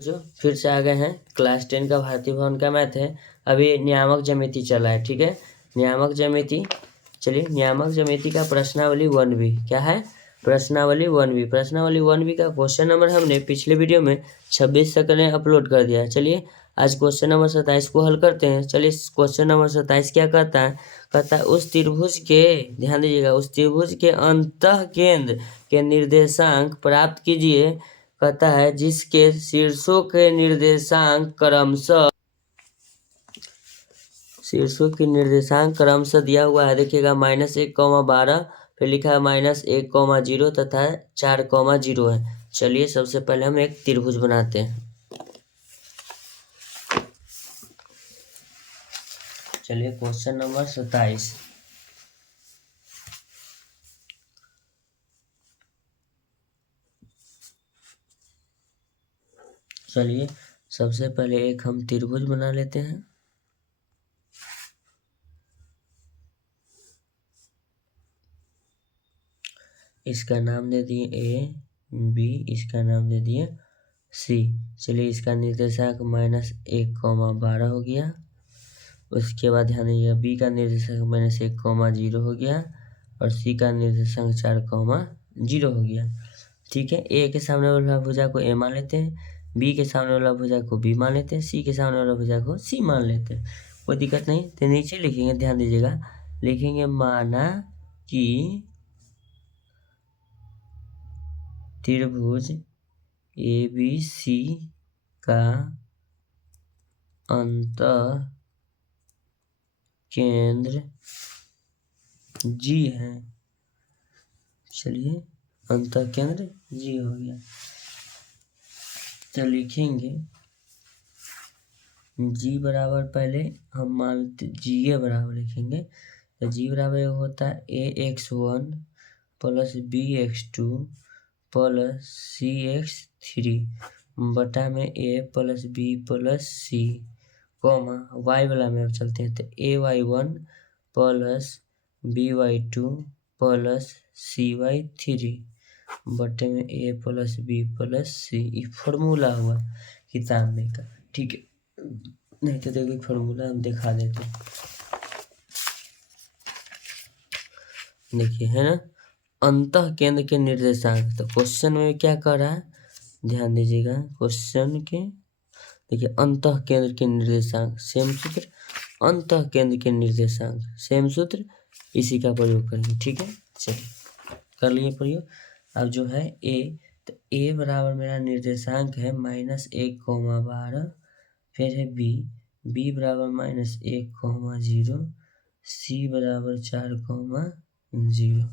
जो फिर से आ गए हैं क्लास 10 का भारतीय भवन का मैथ है। अभी नियामक ज्यामिति चला है, ठीक है। नियामक ज्यामिति, चलिए नियामक ज्यामिति का प्रश्नावली 1B क्या है, प्रश्नावली 1B। प्रश्नावली 1B का क्वेश्चन नंबर हमने पिछले वीडियो में 26 सेकंड में अपलोड कर दिया है। चलिए आज क्वेश्चन नंबर 27 को हल करते हैं। चलिए क्वेश्चन नंबर 27 क्या कहता है, कहता है उस त्रिभुज के, ध्यान दीजिएगा, उस त्रिभुज के अंतः केंद्र के निर्देशांक प्राप्त कीजिए। कहता है जिसके शीर्षों के निर्देशांक क्रमशः दिया हुआ है। देखिएगा -1, फिर लिखा है -1, 0 तथा 4, 0 है। चलिए सबसे पहले हम एक त्रिभुज बनाते हैं। चलिए क्वेश्चन नंबर 27। चलिए सबसे पहले एक हम त्रिभुज बना लेते हैं। इसका नाम दे दिए A, B, इसका नाम दे दिए C। चलिए इसका निर्देशांक -1, 12 हो गया। उसके बाद ध्यान दीजिए B का निर्देशांक -1, 0 हो गया और C का निर्देशांक 4, 0 हो गया। ठीक है, A के सामने वाला भुजा को A मान लेते हैं, B के सामने वाला भुजा को B मान लेते हैं, C के सामने वाला भुजा को C मान लेते हैं। कोई दिक्कत नहीं। तो नीचे लिखेंगे, ध्यान दीजिएगा, लिखेंगे माना कि त्रिभुज ABC का अंतः केंद्र G है। चलिए अंतः केंद्र G हो गया। तो लिखेंगे G बराबर, पहले हम मानते G बराबर लिखेंगे। तो G बराबर होता है AX1 plus BX2 plus CX3 बटा में A plus B plus C, comma Y वाला में अब चलते हैं। तो AY1 plus BY2 plus CY3 बटे में A plus B plus C। ये फॉर्मूला हुआ किताब में का, ठीक है। नहीं तो देखिए फॉर्मूला हम दिखा देते हैं। देखिए है ना, अंतः केंद्र के निर्देशांक। तो क्वेश्चन में क्या कर रहा है, ध्यान दीजिएगा क्वेश्चन के, देखिए अंतः केंद्र के निर्देशांक सेम सूत्र, अंतः केंद्र के निर्देशांक सेम सूत्र, इसी का प्रयोग करेंगे। ठीक है, चलिए कर लिए प्रयोग। अब जो है A, तो A बराबर मेरा निर्देशांक है -1, 12, फिर है B बराबर -1, 0, C बराबर 4, 0।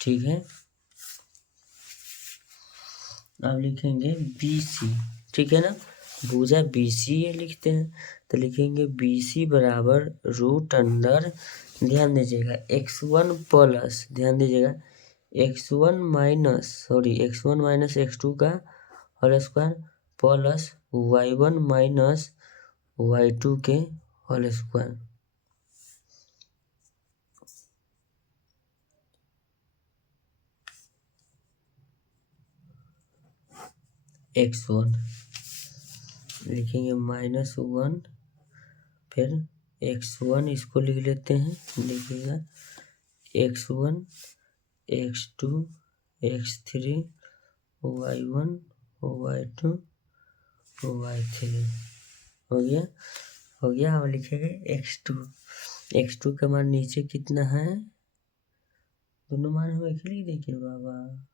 ठीक है, अब लिखेंगे BC, ठीक है ना, भुजा BC ये लिखते हैं। तो लिखेंगे BC बराबर √अंडर, ध्यान दीजिएगा x1 प्लस, ध्यान दीजिएगा x1 माइनस x2 का whole square plus y1 minus y2 के होल स्क्वायर। x1 लिखेंगे -1, फिर x1 इसको लिख लेते हैं, लिखिएगा x1, x2, x3, y1, y2, y3 हो गया। अब लिखेंगे x2 का मान नीचे कितना है, दोनों मान हम एक लिख देखिए बाबा।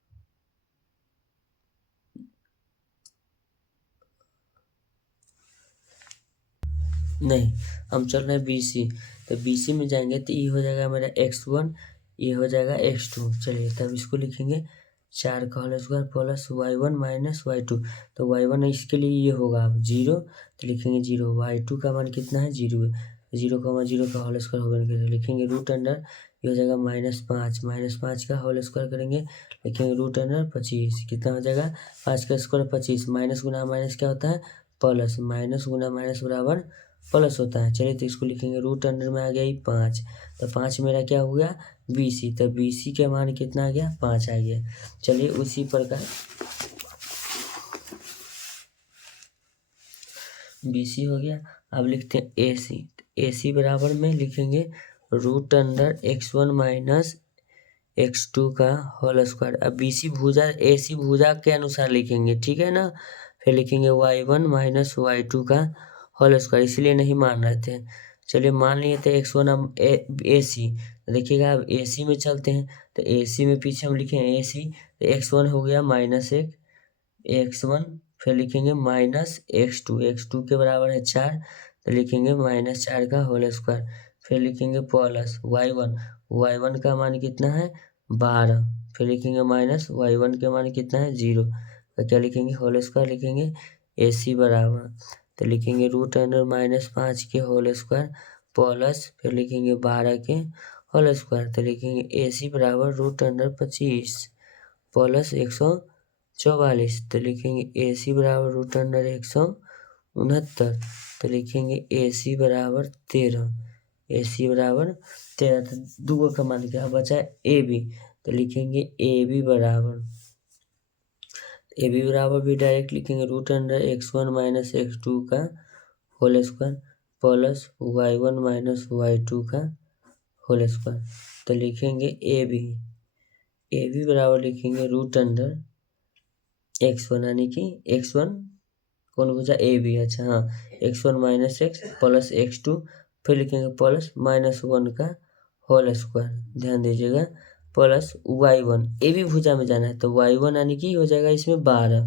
नहीं, हम चल रहे हैं BC, तो BC में जाएंगे तो ये हो जाएगा मेरा x1, ये हो जाएगा x2। चलिए तब इसको लिखेंगे 4 का whole square plus y1 minus y2। तो y1 इसके लिए ये होगा अब 0, तो लिखेंगे 0। y2 का मान कितना है, 0 है, 0, 0 का होल स्क्वायर होगा, लिखेंगे √अंडर, ये हो जाएगा -5 का होल स्क्वायर करेंगे, लिखेंगे √अंडर 25। कितना हो जाएगा, 5 का स्क्वायर 25, माइनस गुना माइनस क्या होता है प्लस, माइनस गुना माइनस बराबर प्लस होता है। चलिए तो इसको लिखेंगे √अंडर में आ गया 5, तो 5 मेरा क्या हो गया BC, तो BC के मान कितना आ गया 5 आ गया। चलिए उसी प्रकार BC हो गया। अब लिखते हैं AC। AC बराबर में लिखेंगे root under x1 minus x2 का होल स्क्वायर। अब BC भुजा AC भुजा के अनुसार लिखेंगे, ठीक है ना। फिर लिखेंगे y1 माइनस y2 का होल स्क्वायर, इसलिए नहीं मान रहे थे। चलिए मान लिए थे x1 हम AC। देखिएगा अब AC में चलते हैं, तो AC में पीछे हम लिखेंगे AC, तो x1 हो गया माइनस x1, फिर लिखेंगे माइनस x2 के बराबर है 4, तो लिखेंगे -4 का होल स्क्वायर। फिर लिखेंगे प्लस y1 का मान कितना है 12, फिर लिखेंगे माइनस y1 के मान कितना है 0, तो क्या लिखेंगे होल स्क्वायर लिखेंगे। AC बराबर तो लिखेंगे रूट अंडर -5 के होल स्क्वायर प्लस फिर लिखेंगे 12 के होल स्क्वायर, तो लिखेंगे AC बराबर रूट अंडर 25 प्लस 144, तो लिखेंगे AC बराबर रूट अंडर 169, तो लिखेंगे AC बराबर 13। AC बराबर 13, तो दूगो का मान क्या बचा है AB, तो लिखेंगे AB बराबर भी डायरेक्ट लिखेंगे root under x1 minus x2 का whole square plus y1 minus y2 का होल स्क्वायर, तो लिखेंगे AB बराबर लिखेंगे रूट अंडर x1, यानी कि x1 कौन बचा AB, अच्छा हाँ x1 minus x plus x2, फिर लिखेंगे प्लस -1 का होल स्क्वायर, ध्यान दीजिएगा, प्लस y1 AB भुजा में जाना है, तो y1 यानी कि हो जाएगा इसमें 12,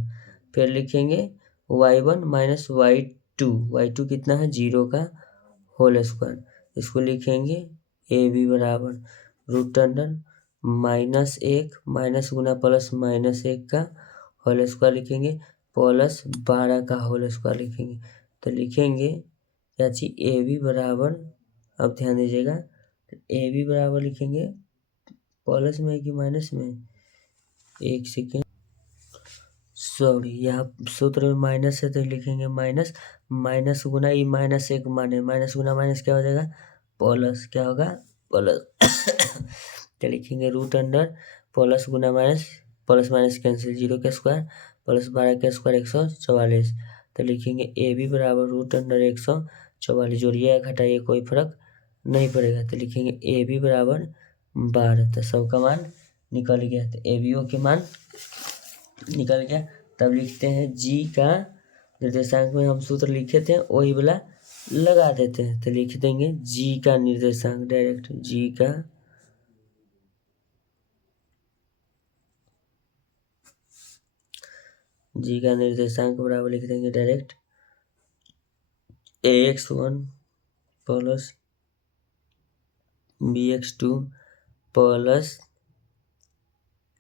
फिर लिखेंगे y1 माइनस y2 कितना है 0 का होल स्क्वायर, इसको लिखेंगे AB बराबर रूट अंडर -1 माइनस गुना प्लस -1 का होल स्क्वायर लिखेंगे प्लस 12 का होल स्क्वायर लिखेंगे, तो लिखेंगे क्या चीज AB बराबर, अब ध्यान दीजिएगा AB बराबर लिखेंगे प्लस में कि माइनस में, एक सेकेंड सॉरी, यहाँ सूत्र में माइनस है तो लिखेंगे माइनस गुना ई -1 माने माइनस गुना माइनस क्या हो जाएगा प्लस, क्या होगा प्लस तो लिखेंगे रूट अंडर प्लस गुना माइनस, प्लस माइनस कैंसिल, 0 का स्क्वायर प्लस 12 का स्क्वायर 144, तो लिखेंगे AB बराबर रूट अंडर 144, जोड़िए घटाइए कोई फर्क नहीं पड़ेगा, तो लिखेंगे AB बराबर 12, तो सबका मान निकल गया, तो ABO के मान निकल गया। तब लिखते हैं G का निर्देशांक में हम सूत्र लिखे थे वही वाला लगा देते हैं, तो लिख देंगे G का निर्देशांक डायरेक्ट G का निर्देशांक बराबर लिख देंगे direct AX1 plus BX2 plus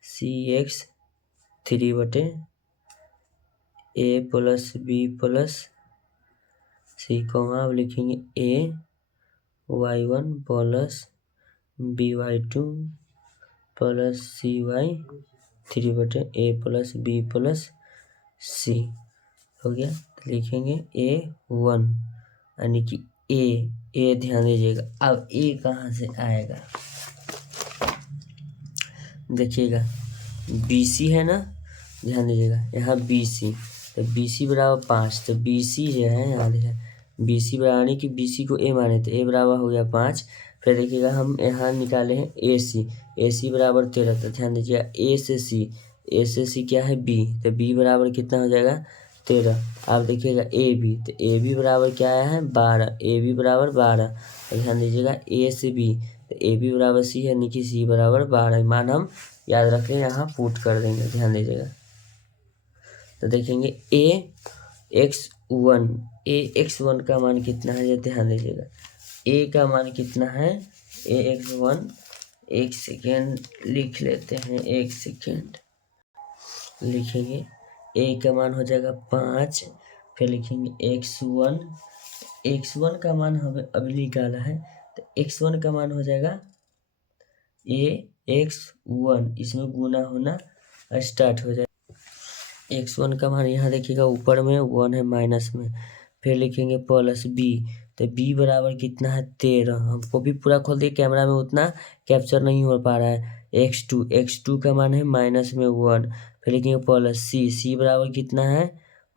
CX3 बटे A plus B plus C, अब लिखेंगे AY1 plus BY2 plus CY3 बटे A plus B plus C हो गया, तो लिखेंगे A1 यानी कि A ध्यान दीजिएगा। अब A कहाँ से आएगा देखिएगा, BC है ना, ध्यान दीजिएगा यहाँ BC, तो BC बराबर 5, तो BC जो है यहाँ देखिए BC बराबर यानी कि BC को A माने तो A बराबर हो गया 5, फिर देखिएगा हम यहाँ निकाले हैं AC बराबर 13, तो ध्यान दीजिएगा A से C क्या है B, तो B बराबर कितना हो जाएगा 13। अब देखिएगा AB, तो AB बराबर क्या आया है 12, AB बराबर 12, तो ध्यान दीजिएगा A से B, तो AB बराबर C है, यानी कि C बराबर 12, मान हम याद रख लें, यहाँ पुट कर देंगे, ध्यान दीजिएगा। तो देखेंगे AX1 का मान कितना है, ये ध्यान दीजिएगा A का मान कितना है AX1, एक सेकेंड लिख लेते हैं, एक सेकेंड लिखेंगे A का मान हो जाएगा 5, फिर लिखेंगे X1 का मान हमें अभी निकाला है, तो X1 का मान हो जाएगा AX1, इसमें गुना होना स्टार्ट हो जाए, X1 का मान यहाँ देखिएगा ऊपर में 1 है माइनस में, फिर लिखेंगे प्लस B, तो B बराबर कितना है 13, हमको भी पूरा खोल दिए, कैमरा में उतना कैप्चर नहीं हो पा रहा है। X2 का मान है माइनस में 1, फिर लिखेंगे प्लस C बराबर कितना है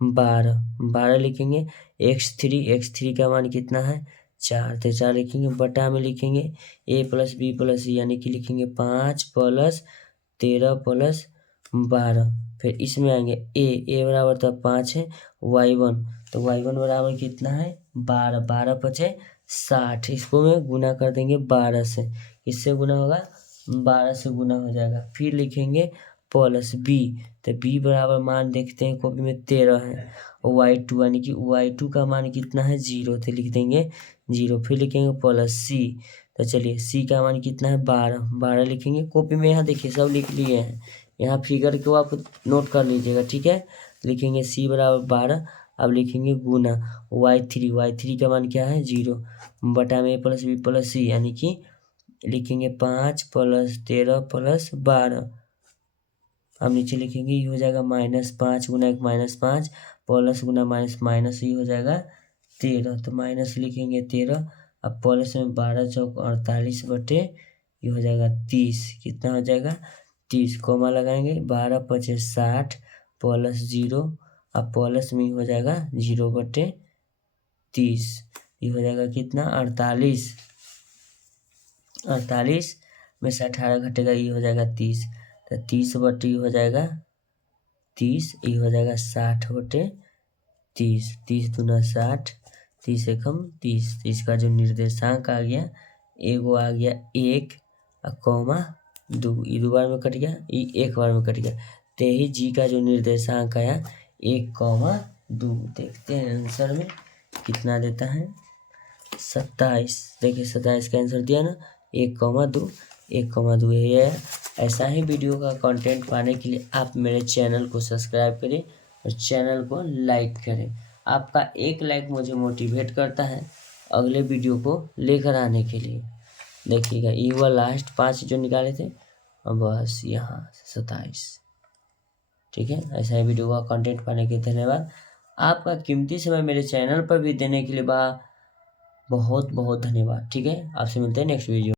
12 लिखेंगे। x3 का मान कितना है 4, तो 4 लिखेंगे। बटा में लिखेंगे a + b + c यानी कि लिखेंगे 5 + 13 + 12। फिर इसमें आएंगे a बराबर तो 5 है, y1 तो y1 बराबर कितना है 12, 12 × 5 = 60। इसको में गुना कर देंगे 12 से, इससे गुना होगा 12 से गुना हो जाएगा। फिर लिखेंगे प्लस b, तो b बराबर मान देखते हैं कॉपी में 13 है, और y2 यानी कि y2 का मान कितना है 0, तो लिख देंगे 0। फिर लिखेंगे प्लस c, तो चलिए c का मान कितना है 12 लिखेंगे। कॉपी में यहाँ देखिए सब लिख लिए हैं, यहाँ फिगर को आप नोट कर लीजिएगा, ठीक है। लिखेंगे c बराबर 12। अब लिखेंगे गुना y3 का मान क्या है 0, बटा में a + b + c यानी कि लिखेंगे 5 + 13 + 12। अब नीचे लिखेंगे ये हो जाएगा -5 गुना 1 -5 प्लस गुना माइनस ये हो जाएगा 13, तो माइनस लिखेंगे 13। अब प्लस में 12 चौक 48 बटे ये हो जाएगा 30, कितना हो जाएगा 30, कोमा लगाएंगे 12 × 5 = 60 प्लस 0, अब प्लस में हो जाएगा 0 बटे 30, ये हो जाएगा कितना 48, 48 में से 18 घटेगा ये हो जाएगा 30, तो 30 बटे ये हो जाएगा 30, ये हो जाएगा 60 बटे 30, 30 दूना 60, 30 एकम 30। इसका जो निर्देशांक आ गया एगो आ गया 1 कॉमा 2, ये 2 बार में कट गया, ये 1 बार में कट गया, तो यही जी का जो निर्देशांक आया 1,2। देखते हैं आंसर में कितना देता है 27। देखिए 27 का आंसर दिया ना 1,2, 1,2 यही है। ऐसा ही वीडियो का कंटेंट पाने के लिए आप मेरे चैनल को सब्सक्राइब करें और चैनल को लाइक करें। आपका एक लाइक मुझे मोटिवेट करता है अगले वीडियो को लेकर आने के लिए। देखिएगा ये हुआ लास्ट 5 जो निकाले थे, और बस यहाँ 27। ठीक है, ऐसा ही वीडियो का कंटेंट पाने के लिए धन्यवाद। आपका कीमती समय मेरे चैनल पर भी देने के लिए बहुत बहुत धन्यवाद। ठीक है, आपसे मिलते हैं नेक्स्ट वीडियो।